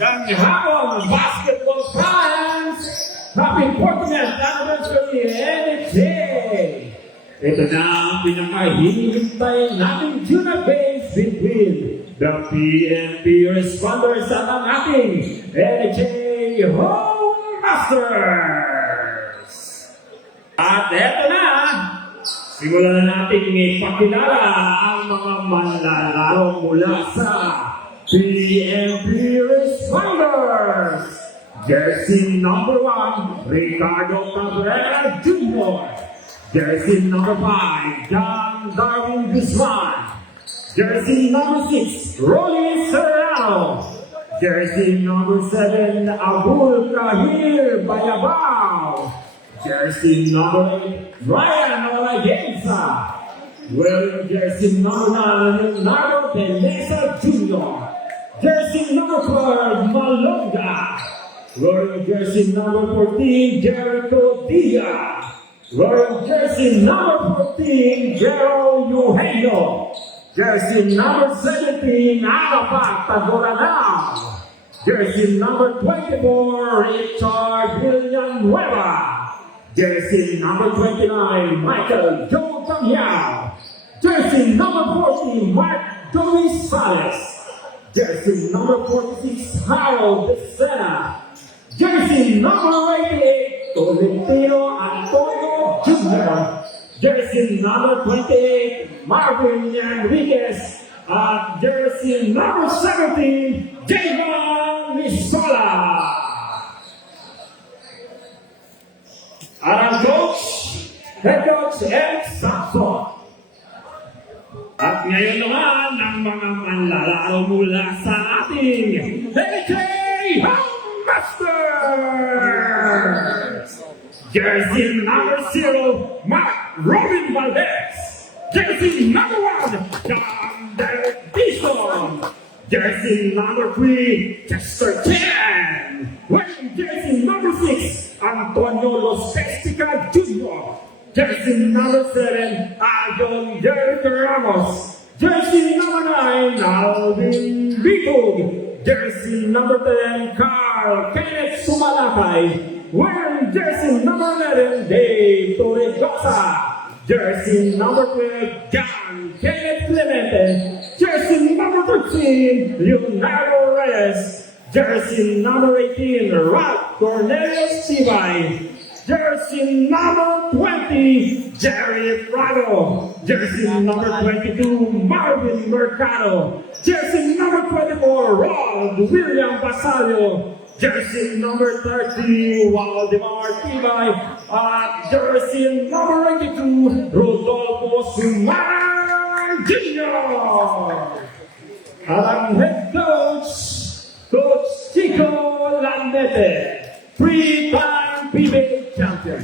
ng hapon, basketball fans! Happy 40th anniversary, NHA! Ito na ang pinakahinihintay nating tuna base between the PNP responders at ang ating NHA Home Masters! At eto na, simulan na natin ipakilala ang mga manlalaro mula sa PNP Responders. Jersey number 1, Ricardo Cabrera Jr. Jersey number 5, John Darwin Guzman. Jersey number 6, Rolly Serrano. Jersey number 7, Abul Kahir Bayabao. Jersey number 8, Ryan Olayensa. Wearing jersey number 9, Leonardo De Mesa Jr. Jersey number 12, Malonga. Wearing jersey number 14, Jericho Diaz. Wearing jersey number 14, Jero Eugenio. Jersey number 17, Arapat Tagoranao. Jersey number 24, Richard Villanueva. Jersey number 29, Michael Joe Tangyao. Jersey number 40, Mark Joey Salas. Jersey number 46, Harold Decena. Jersey number 88, Tolentino Antonio Jr. Jersey number 28, Marvin Enriquez. Jersey number 17, Javon Nisola. Ang coach, head coach, Eric Sampson. At ngayon naman, ang mga manlalaro mula sa ating NHA Home Masters! Jersey number 0, Mark Robin Valdez. Jersey number 1, John Derek Dixon. Jersey number 3, Chester Chen. Wearing jersey number 6, Antonio Los Pestica Jr. Jersey number 7, Adon Jericho Ramos. Jersey number 9, Alvin Bitog. Jersey number 10, Carl Kenneth Sumalakay. Wearing jersey number 11, Dave Torregosa. Jersey number 12, John Kenneth Clemente. Jersey number 13, Leonardo Reyes. Jersey number 18, Ralph Cornelius Tibay. Jersey number 20, Jerry Prado. Jersey number 22, Marvin Mercado. Jersey number 24, Rod William Basalio. Jersey number 30, Waldemar Tibay. Jersey number 82, Rodolfo Sumar Jr. At ang head coach, Coach Chico Landete, 3-time PBA champion.